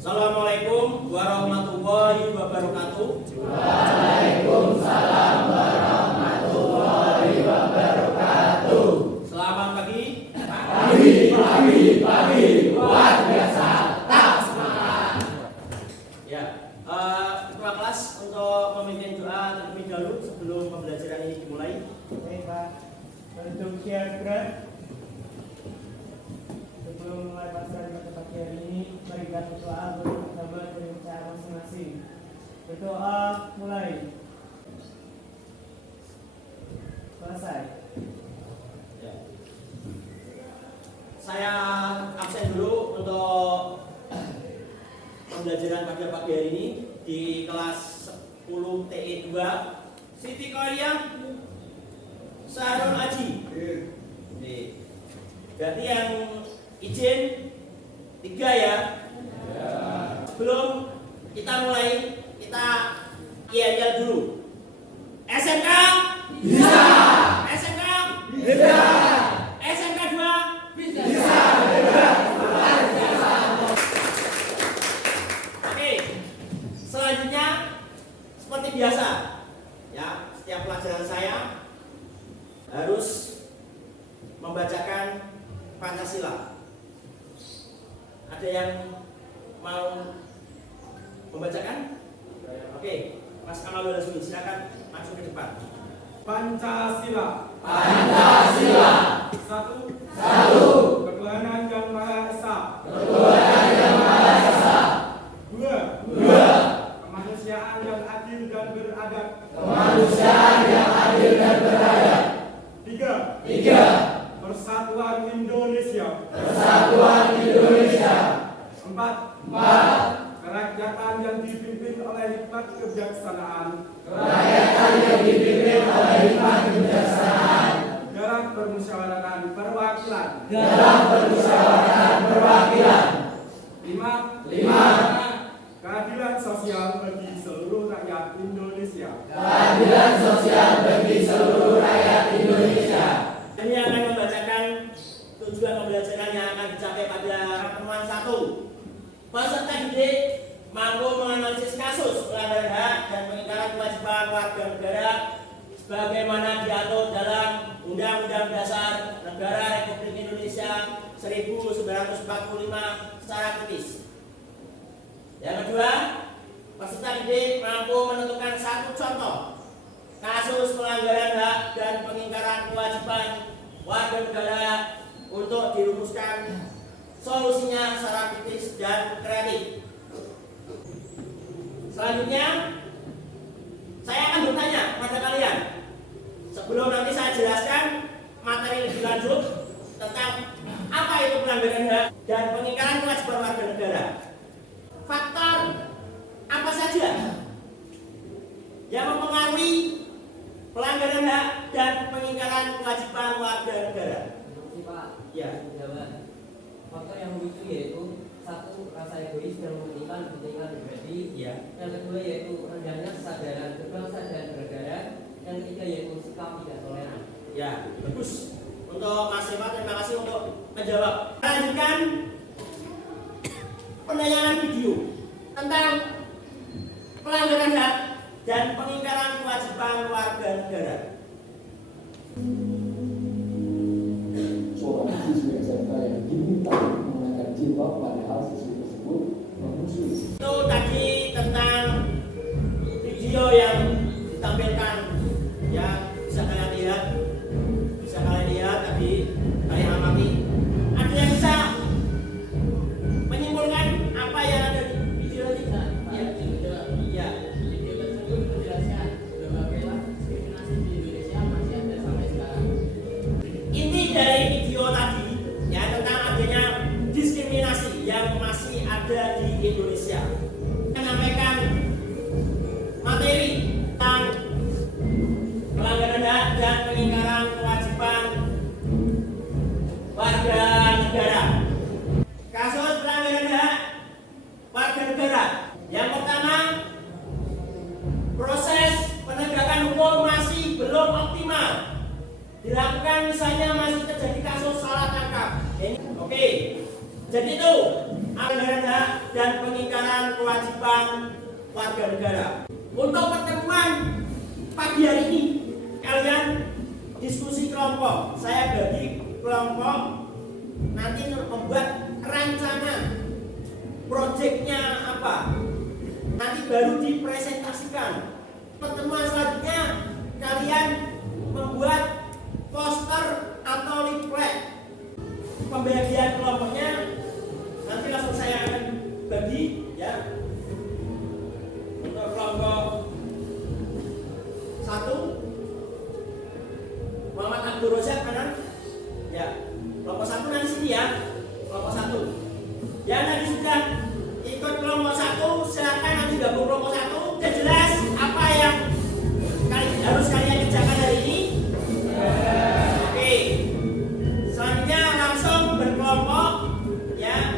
Assalamualaikum warahmatullahi wabarakatuh. Waalaikumsalam warahmatullahi wabarakatuh. Selamat pagi. Pagi, luar biasa, tak semangat. Ya, ketua kelas untuk memimpin doa terlebih dahulu sebelum pembelajaran ini dimulai. Baik Pak, untuk share grant sebelum mulai pelajaran pada pagi hari ini, mari kita berdoa bersama dengan cara masing-masing. Berdoa mulai. Selesai. Ya. Saya absen dulu untuk pembelajaran pada pagi hari ini di kelas 10 TE 2 Siti Korea Sarul Aji. Berarti yang izin 3 ya. Sebelum kita mulai, kita yel dulu. SMK Bisa, SMK bisa, SMK 2 bisa, hebat, luar biasa. Oke, selanjutnya seperti biasa ya, setiap pelajaran saya harus membacakan Pancasila. Ada yang mau membacakan? Oke, Mas Kamal Lasmi, silakan langsung ke depan. Pancasila. Pancasila. Satu. Ketuhanan yang Maha Esa. Dua. Kemanusiaan yang adil dan beradab. Tiga. Persatuan Indonesia. Empat. Kerakyatan yang dipimpin oleh hikmat kebijaksanaan. Dalam permusyawaratan perwakilan. Lima. Keadilan sosial bagi seluruh rakyat Indonesia. Ini akan membacakan tujuan pembelajaran yang akan dicapai pada pertemuan 1. Peserta didik mampu menganalisis kasus pelanggaran hak dan pengingkaran kewajiban warga negara sebagaimana diatur dalam Undang-Undang Dasar Negara Republik Indonesia 1945 secara kritis. Yang kedua, peserta didik mampu menentukan satu contoh kasus pelanggaran hak dan pengingkaran kewajiban warga negara untuk dirumuskan solusinya secara kritis dan kreatif. Selanjutnya, saya akan bertanya kepada kalian sebelum nanti saya jelaskan materi lebih lanjut tentang apa itu pelanggaran hak dan pengingkaran kewajiban warga negara. Faktor apa saja yang mempengaruhi pelanggaran hak dan pengingkaran kewajiban warga negara? Pak, Ya. faktor yang memicu yaitu satu, rasa egois yang mementingkan kepentingan pribadi. Ya. Yang kedua yaitu rendahnya kesadaran berbangsa dan bernegara. Yang ketiga yaitu sikap tidak toleran. Ya, bagus. Untuk Mas Ema, terima kasih untuk menjawab. Lanjutkan penayangan video tentang pelanggaran hak dan pengingkaran kewajiban warga negara. Seorang siswa SMK yang diminta mengenakan jilbab padahal siswa tersebut memusuhi. Itu tadi tentang video yang ditampilkan, ya bisa kalian lihat tadi saya amati. Ada yang bisa menyimpulkan apa yang ada di video tadi? Ya. Video tersebut menjelaskan bahwa perilaku diskriminasi di Indonesia masih ada sampai sekarang. Inti dari video tadi ya tentang adanya diskriminasi yang masih ada di Indonesia. Menyampaikan materi tentang pelanggaran hak dan pengingkaran kewajiban warga negara. Kasus pelanggaran hak warga negara. Yang pertama, proses penegakan hukum masih belum optimal. Dilakukan misalnya masih terjadi kasus salah tangkap. Oke. Jadi itu pelanggaran hak dan pengingkaran kewajiban warga negara. Untuk pertemuan pagi hari ini, kalian diskusi kelompok. Saya bagi kelompok nanti membuat rencana proyeknya apa. Nanti baru dipresentasikan. Pertemuan selanjutnya kalian membuat poster atau leaflet. Pembagian kelompoknya nanti langsung saya akan bagi ya. Untuk kelompok 1 Muhammad Abdul Rozak mana? Ya. Kelompok 1 nanti sini ya. Kelompok 1. Yang nanti sudah ikut kelompok 1 silakan nanti gabung kelompok 1. Sudah jelas apa yang harus kalian kerjakan hari ini? Oke. Selanjutnya langsung berkelompok ya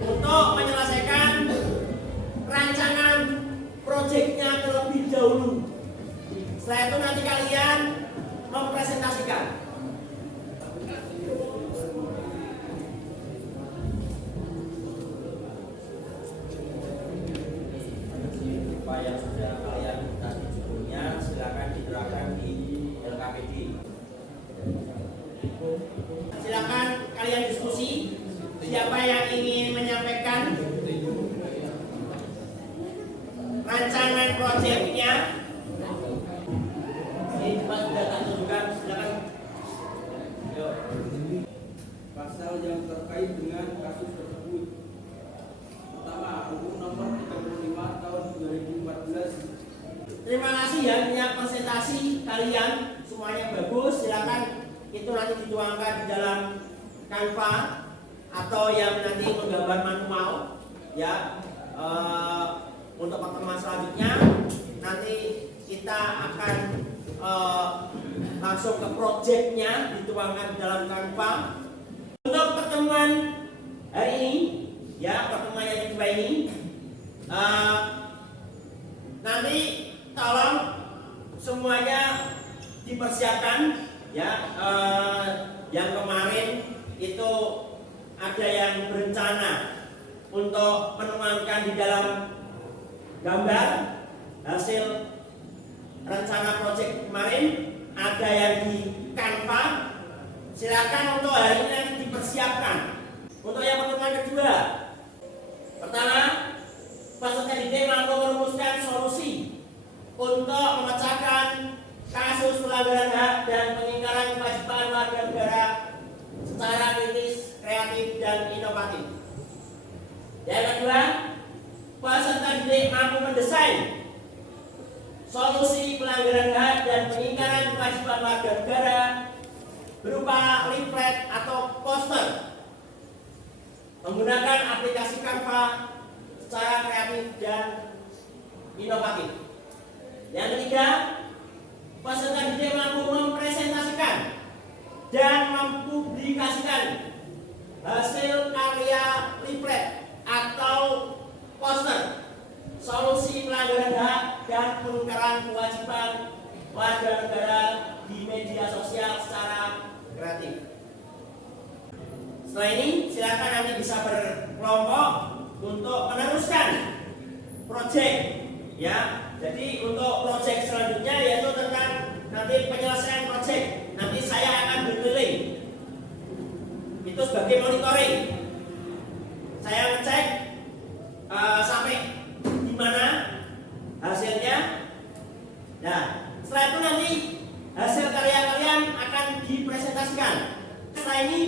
untuk menyelesaikan rancangan proyeknya terlebih dahulu. Setelah itu nanti kalian mempresentasikan. Apa yang sudah kalian tadi sebelumnya silakan diterapkan di LKPD. Silakan kalian diskusi. Siapa yang ingin menyampaikan rancangan proyeknya? Ini Mas sudah tak tunjukkan, silakan. Yuk. Pasal yang terkait dengan kasus tersebut. Pertama, Hukum Nomor 35 Tahun 2014. Terima kasih ya punya presentasi kalian semuanya bagus. Silakan itu nanti dituangkan di dalam Canva atau yang nanti menggambar manual ya. Untuk pertemuan selanjutnya nanti kita akan langsung ke proyeknya dituangkan di dalam Canva. Untuk pertemuan hari ini ya, pertemuan yang kedua ini nanti tolong semuanya dipersiapkan ya. Yang kemarin itu ada yang berencana untuk menuangkan di dalam gambar hasil rencana proyek kemarin, ada yang di Canva. Silakan untuk hari ini nanti dipersiapkan. Untuk yang pertemuan kedua, pertama, peserta didik mampu merumuskan solusi untuk memecahkan kasus pelanggaran hak dan pengingkaran kewajiban warga negara secara kritis, kreatif, dan inovatif. Yang kedua, peserta didik mampu mendesain solusi pelanggaran hak dan pengingkaran kewajiban warga negara berupa leaflet atau poster menggunakan aplikasi Canva secara kreatif dan inovatif. Yang ketiga, peserta didik mampu mempresentasikan dan mempublikasikan hasil karya leaflet atau poster solusi pelanggaran hak dan pengingkaran kewajiban warga negara di media sosial secara kreatif. Setelah ini silakan nanti bisa berkelompok untuk meneruskan proyek ya. Jadi untuk proyek selanjutnya yaitu tentang nanti penyelesaian proyek. Nanti saya akan berkeliling. Itu sebagai monitoring. Saya ngecek sampai di mana hasilnya. Nah, setelah itu nanti hasil karya kalian akan dipresentasikan. Setelah ini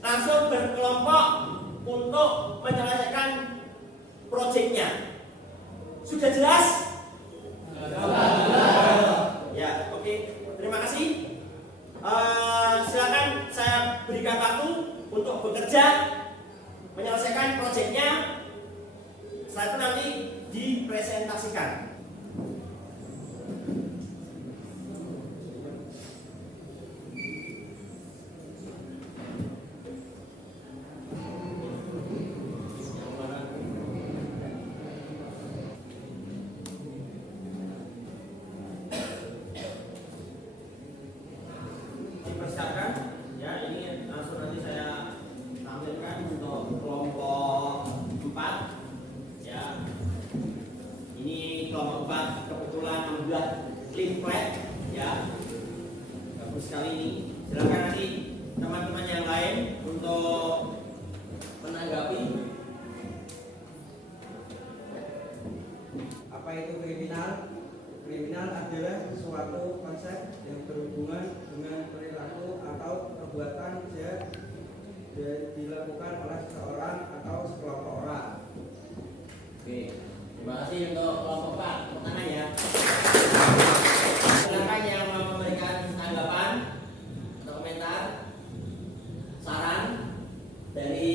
langsung berkelompok untuk menyelesaikan proyeknya. Sudah jelas? Ya, oke. Terima kasih. Silakan saya berikan waktu untuk bekerja menyelesaikan proyeknya. Setelah itu nanti dipresentasikan. Dipersiapkan ya, ini langsung nanti saya tampilkan untuk kelompok 4 ya. kelompok 4 kebetulan membuat leaflet ya. Bagus sekali ini. Silakan nanti teman-teman yang lain untuk menanggapi. Apa itu kriminal? Kriminal adalah suatu konsep yang berhubungan dengan perilaku atau perbuatan jahat dilakukan oleh seseorang atau sekelompok orang. Oke, terima kasih untuk kelompok 4. Tepuk tangan ya. Silakan yang mau memberikan tanggapan atau komentar, saran dari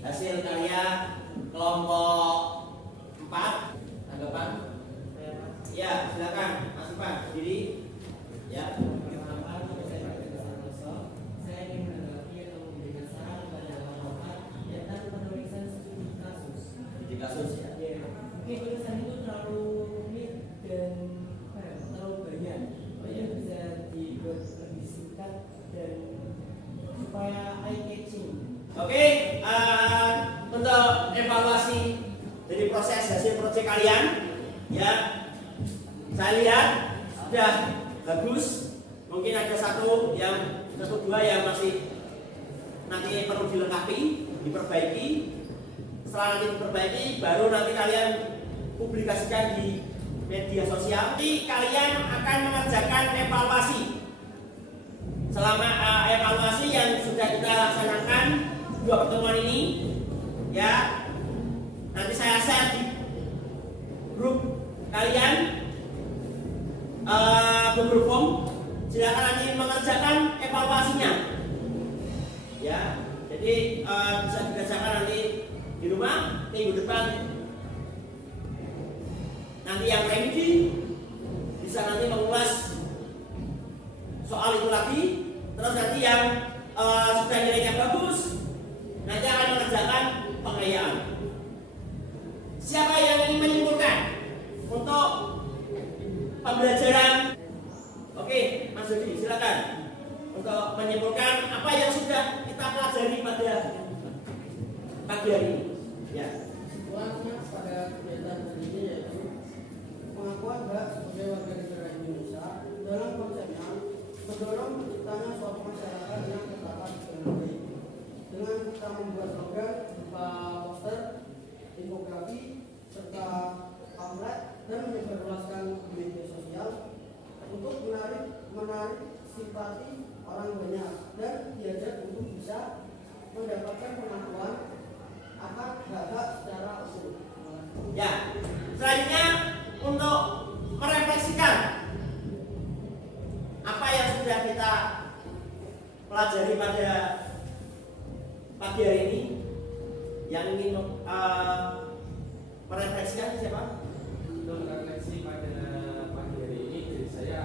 hasil karya kelompok 4. Tanggapan? Ya, silakan Mas Ipan berdiri. Ya. Saya ingin menanggapi atau memberikan saran kepada masyarakat tentang penulisan studi kasus. Di kasus ya. Ya, mungkin tulisan itu terlalu rumit dan terlalu banyak. Mungkin bisa dibuat lebih singkat dan supaya eye catching. Oke, untuk evaluasi dari proses hasil proyek kalian, ya, saya lihat sudah bagus. Mungkin ada satu dua yang masih nanti perlu dilengkapi, diperbaiki. Setelah nanti diperbaiki, baru nanti kalian publikasikan di media sosial. Nanti kalian akan mengerjakan evaluasi. Selama evaluasi yang sudah kita laksanakan 2 pertemuan ini, ya, nanti saya share di grup kalian, Google Form. Silakan nanti mengerjakan evaluasinya, ya. Jadi bisa dikerjakan nanti di rumah minggu depan. Nanti yang remedi bisa nanti mengulas soal itu lagi. Terus nanti yang sudah nilainya bagus nanti akan mengerjakan pengayaan. Siapa yang ingin menyimpulkan untuk pembelajaran? Oke, Mas Jody, silakan untuk menyimpulkan apa yang sudah kita pelajari pada pagi hari ini. Ya. Kesimpulannya pada kegiatan hari ini yaitu pengakuan hak sebagai warga negara Indonesia dalam konsepnya mendorong terciptanya suatu masyarakat yang tertata dengan baik. Dengan kita membuat slogan berupa poster, infografi, serta pamflet dan menyebarluaskan di media sosial untuk menarik simpati orang banyak dan diajak untuk bisa mendapatkan pengakuan akan hak-hak secara usul. Ya. Selanjutnya untuk merefleksikan apa yang sudah kita pelajari pada pagi hari ini. Yang ingin merefleksikan siapa? Untuk refleksi pada pagi hari ini dari saya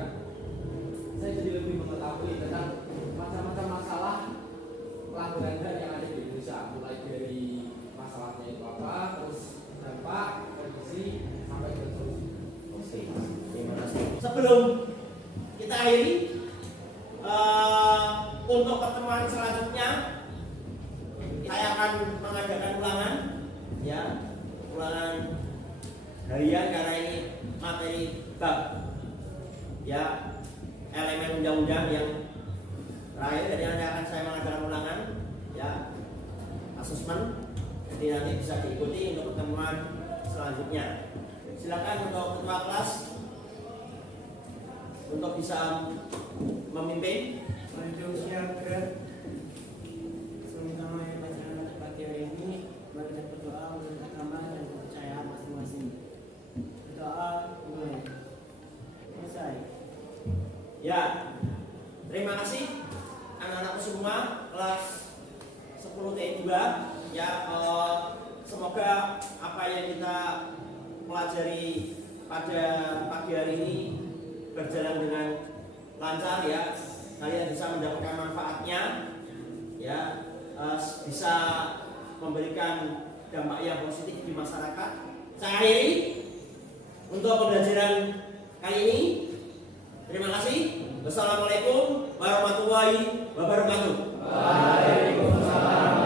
jadi lebih mengetahui tentang macam-macam masalah pelanggaran HAM yang ada di Indonesia, mulai dari masalahnya itu apa, terus dampak, revisi, sampai ke solusi. Oke, terima kasih. Sebelum kita akhiri, untuk pertemuan selanjutnya saya akan mengadakan ulangan, ya, ulangan harian karena ini materi bab, ya, elemen undang-undang yang terakhir. Jadi nanti akan saya mengadakan ulangan, ya, asesmen. Jadi nanti bisa diikuti untuk pertemuan selanjutnya. Silakan untuk ketua kelas untuk bisa memimpin. Manusia berat. Sementara yang bacaan pada pagi hari ini, mari kita berdoa menurut agama dan kepercayaan masing-masing. Berdoa mulai. Selesai. Ya, terima kasih anak-anakku semua kelas 10 T2. Ya, semoga apa yang kita pelajari pada pagi hari ini berjalan dengan lancar, ya. Kalian bisa mendapatkan manfaatnya, ya, bisa memberikan dampak yang positif di masyarakat. Saya akhiri untuk pembelajaran kali ini. Terima kasih. Wassalamualaikum warahmatullahi wabarakatuh. Waalaikumsalam.